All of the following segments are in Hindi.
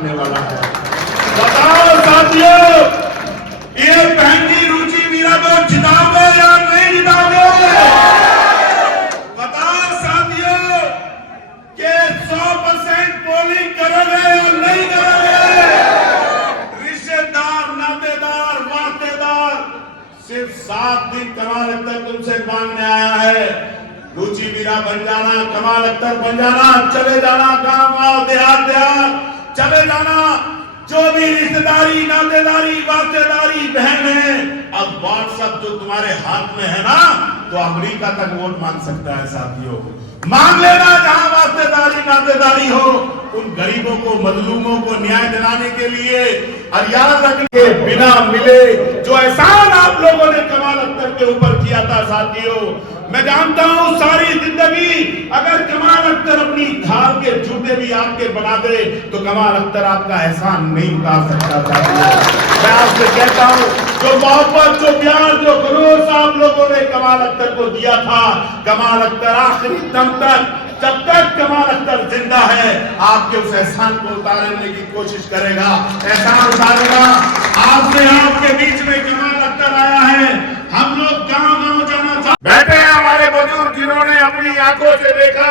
आने वाला है। बताओ साथियों, ये बहन की रुचि मीरा को जिताओगे या नहीं जिताओगे? बताओ साथियों कि 100% पोलिंग करोगे या नहीं करोगे? रिश्तेदार, नातेदार, वास्तेदार सिर्फ 7 दिन कमाल अख्तर तुमसे मांगने आया है। रुचि मीरा बन जाना, कमाल अख्तर बन जाना, चले जाना गांव गांव, देहात देहात चले जाना। जो भी रिश्तेदारी, नातेदारी, वास्तेदारी बहन है, अब व्हाट्सएप जो तुम्हारे हाथ में है ना, तो अमेरिका तक वोट मांग सकता है साथियों। मांग लेना जहां वास्तेदारी, नातेदारी हो, उन गरीबों को, मजलूमों को न्याय दिलाने के लिए। और याद रखने के बिना मिले जो एहसान आप लोगों ने कमाल अख्तर के ऊपर किया था साथियों, मैं जानता हूं सारी जिंदगी अगर कमाल अख्तर अपनी खाल के जूते भी आपके बना दे तो कमाल अख्तर आपका एहसान नहीं उतार सकता साथियों। मैं आपसे कहता हूं, जो मोहब्बत, जो प्यार, जो खलूस आप लोगों ने कमाल अख्तर को दिया था, कमाल अख्तर आखिरी दम तक, जब तक कमाल अख्तर जिंदा है, आपके उस एहसान को उतारने की कोशिश करेगा, एहसान उतारेगा। आज से आपके बीच में कमाल अख्तर आया है। हम लोग गांव गांव जाना चाहते, बैठे हैं हमारे बुजुर्ग जिन्होंने अपनी आंखों से देखा,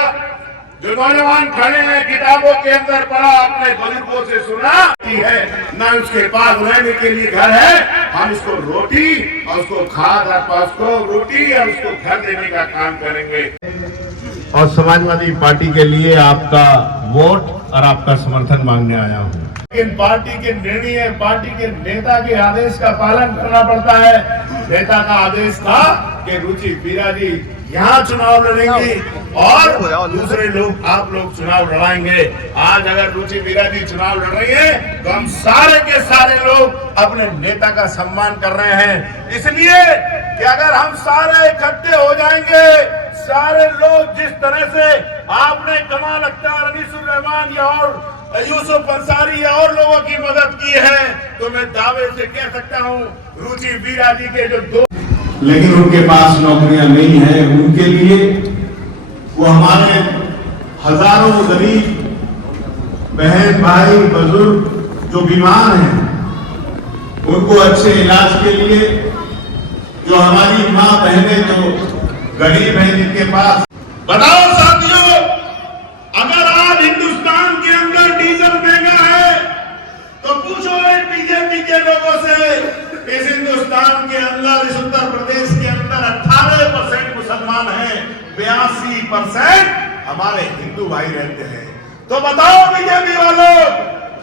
जो नौजवान खड़े हैं, किताबों के अंदर पढ़ा, अपने बुजुर्गों से सुना है, न उसके पास रहने के लिए घर है, हम इसको रोटी और उसको खाद, उसको रोटी और उसको घर देने का काम करेंगे। और समाजवादी पार्टी के लिए आपका वोट और आपका समर्थन मांगने आया हूँ। लेकिन पार्टी के निर्णय, पार्टी के नेता के आदेश का पालन करना पड़ता है। नेता का आदेश था कि रुचि मीरा जी यहाँ चुनाव लड़ेंगे और दूसरे लोग, आप लोग चुनाव लड़ाएंगे। आज अगर रुचि मीरा जी चुनाव लड़ रही है तो हम सारे के सारे लोग अपने नेता का सम्मान कर रहे हैं, इसलिए कि अगर हम सारे इकट्ठे हो जाएंगे, सारे लोग जिस तरह से आपने कमाल अख्तर, अनीसुर रहमान या और यूसुफ अंसारी या और लोगों की मदद की है, तो मैं दावे से कह सकता हूँ रुचि मीरा जी के जो दो, लेकिन उनके पास नौकरियां नहीं है, उनके लिए वो हमारे हजारों गरीब बहन भाई बुजुर्ग जो बीमार हैं, उनको अच्छे इलाज के लिए, जो हमारी माँ बहनें जो गरीब हैं, जिनके पास। बताओ साथियों, अगर आज हिंदुस्तान के अंदर डीजल महंगा है तो पूछो बीजेपी के लोगों से, इस हिंदुस्तान के अंदर, इस उत्तर प्रदेश के अंदर 18% मुसलमान हैं, 82% हमारे हिंदू भाई रहते हैं। तो बताओ बीजेपी वालों,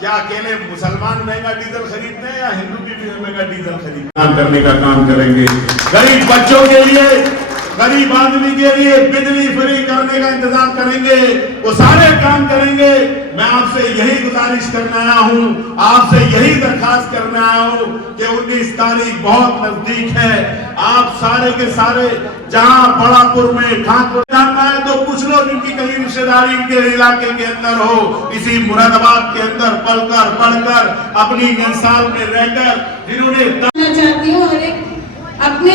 क्या अकेले मुसलमान महंगा डीजल खरीदते हैं या हिंदू भी महंगा डीजल खरीदते करने का काम करेंगे। गरीब बच्चों के लिए, गरीब आदमी के लिए बिजली फ्री करने का इंतजाम करेंगे, वो सारे काम करेंगे। मैं आपसे यही गुजारिश करने आया हूँ, आपसे यही दरखास्त करने आया हूँ कि 19 तारीख बहुत नजदीक है। आप सारे के सारे जहाँ बड़ापुर में ठाकुर जाना है तो पूछ लो, जिनकी कहीं रिश्तेदारी इनके इलाके के अंदर हो, इसी मुरादाबाद के अंदर पलकर पढ़कर अपनी नसाल में रहकर जिन्होंने चाहती हूँ और अपने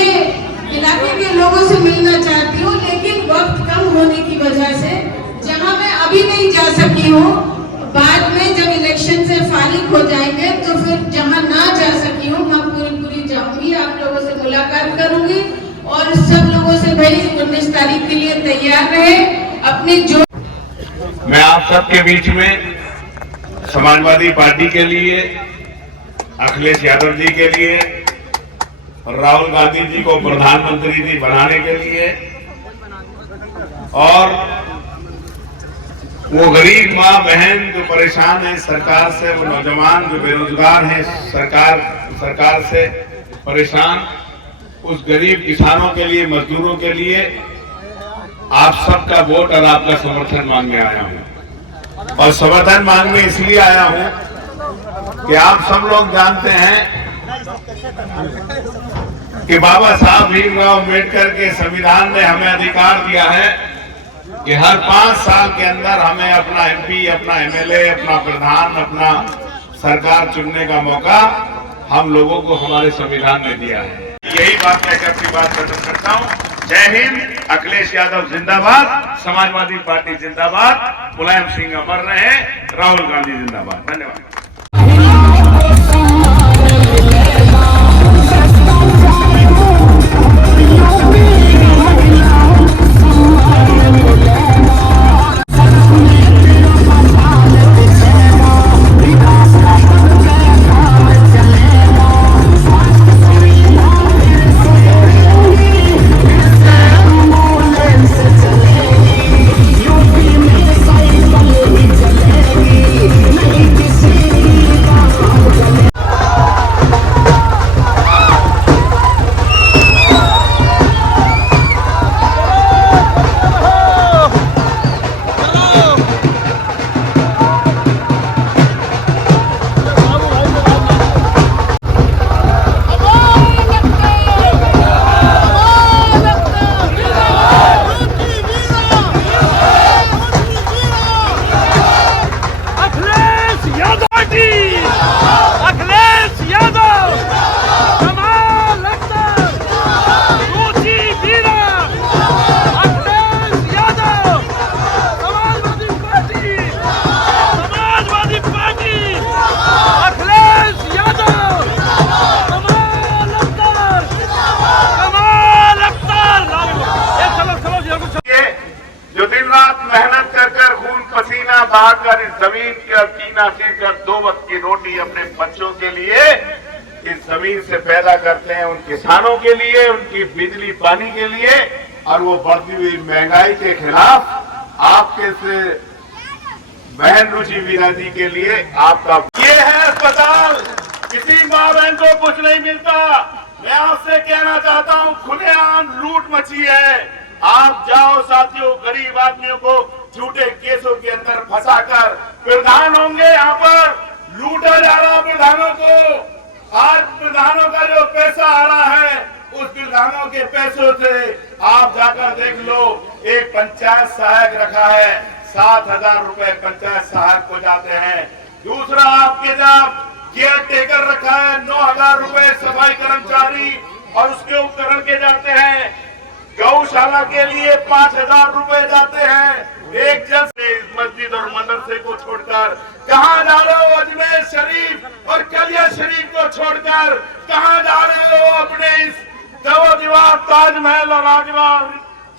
इलाके के लोगों से मिलना चाहती हूँ, लेकिन वक्त कम होने की वजह से जहाँ मैं अभी नहीं जा सकी हूँ, बाद में जब इलेक्शन से फारिग हो जाएंगे तो फिर जहाँ ना जा सकी हूँ मैं पूरी जाऊंगी, आप लोगों से मुलाकात करूंगी और सब लोगों से भाई 19 तारीख के लिए तैयार रहे अपने जो। मैं आप सबके बीच में समाजवादी पार्टी के लिए, अखिलेश यादव जी के लिए, राहुल गांधी जी को प्रधानमंत्री जी बनाने के लिए और वो गरीब माँ बहन जो परेशान है सरकार से, वो नौजवान जो बेरोजगार हैं सरकार से परेशान, उस गरीब किसानों के लिए, मजदूरों के लिए आप सबका वोट और आपका समर्थन मांगने आया हूं। और समर्थन मांगने इसलिए आया हूं कि आप सब लोग जानते हैं कि बाबा साहब भीमराव अम्बेडकर के संविधान ने हमें अधिकार दिया है कि हर 5 साल के अंदर हमें अपना एमपी, अपना एमएलए, अपना प्रधान, अपना सरकार चुनने का मौका हम लोगों को हमारे संविधान ने दिया है। यही बात कहकर अपनी बात खत्म करता हूँ। जय हिंद। अखिलेश यादव जिंदाबाद, समाजवादी पार्टी जिंदाबाद, मुलायम सिंह अमर रहे, राहुल गांधी जिंदाबाद। धन्यवाद। पसीना बहाकर इस जमीन का कीना सींचकर 2 वक्त की रोटी अपने बच्चों के लिए इस जमीन से पैदा करते हैं, उन किसानों के लिए, उनकी बिजली पानी के लिए, और वो बढ़ती हुई महंगाई के खिलाफ आपके से बहन रुचि वीरा जी के लिए आपका ये है अस्पताल। किसी माँ बहन को कुछ नहीं मिलता। मैं आपसे कहना चाहता हूँ, खुलेआम लूट मची है। आप जाओ साथियों, गरीब आदमियों को झूठे केसों के अंदर फंसाकर प्रधान होंगे, यहाँ पर लूटा जा रहा प्रधानों को। आज प्रधानों का जो पैसा आ रहा है, उस प्रधानों के पैसों से आप जाकर देख लो, एक पंचायत सहायक रखा है, 7,000 रुपए पंचायत सहायक को जाते हैं। दूसरा आपके जब केयर टेकर रखा है, 9,000 रुपए सफाई कर्मचारी और उसके उपकरण के जाते हैं। गौशाला के लिए 5,000 रुपए जाते हैं। एक जन से मस्जिद और मदरसे को छोड़कर कहाँ जा रहे हो? अजमेर शरीफ और कलिया शरीफ को छोड़कर कहाँ जा रहे हो? अपने इस दीवार ताजमहल और आजमहल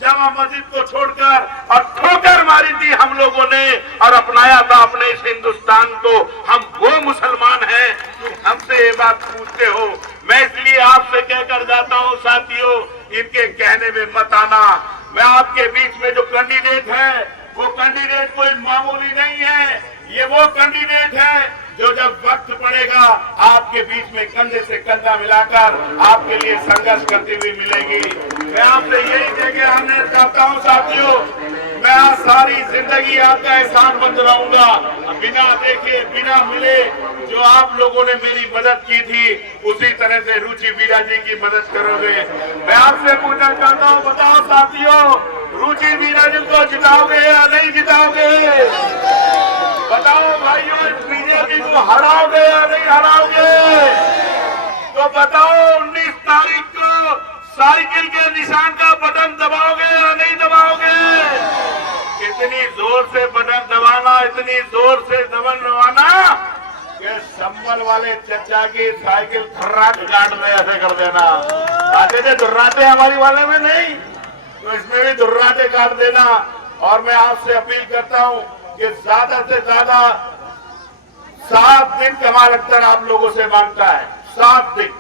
जामा मस्जिद को छोड़कर, और ठोकर मारी थी हम लोगों ने और अपनाया था अपने इस हिंदुस्तान को। हम वो मुसलमान हैं, तुम हमसे ये बात पूछते हो। मैं इसलिए आपसे कहकर जाता हूँ साथियों, इनके कहने में मत आना। मैं आपके बीच में जो कैंडिडेट है, वो कैंडिडेट कोई मामूली नहीं है। ये वो कैंडिडेट है जो जब वक्त पड़ेगा आपके बीच में कंधे से कंधा मिलाकर आपके लिए संघर्ष करती हुई मिलेगी। मैं आपसे यही देके आने चाहता हूँ साथियों, मैं आज सारी जिंदगी आपका एहसानमंद रहूंगा। बिना देखे, बिना मिले जो आप लोगों ने मेरी मदद की थी, उसी तरह से रुचि वीरा जी की मदद करोगे। मैं आपसे पूछना चाहता हूँ, बताओ साथियों, रुचि वीरा जी को जिताओगे या नहीं जिताओगे? बताओ भाइयों, बीजेपी को हराओगे या नहीं हराओगे? तो बताओ 19 तारीख को साइकिल के निशान का बटन दबाओगे या नहीं दबाओगे? इतनी जोर से बटन दबाना, इतनी जोर से दबन दबाना कि संबल वाले चचा की साइकिल खर्राट काट दे, ऐसे कर देना। आते थे दुर्राटे हमारी वाले में नहीं, तो इसमें भी दुर्राटे काट देना। और मैं आपसे अपील करता हूँ कि ज्यादा से ज्यादा 7 दिन कमाल अख्तर आप लोगों से मांगता है, 7 दिन।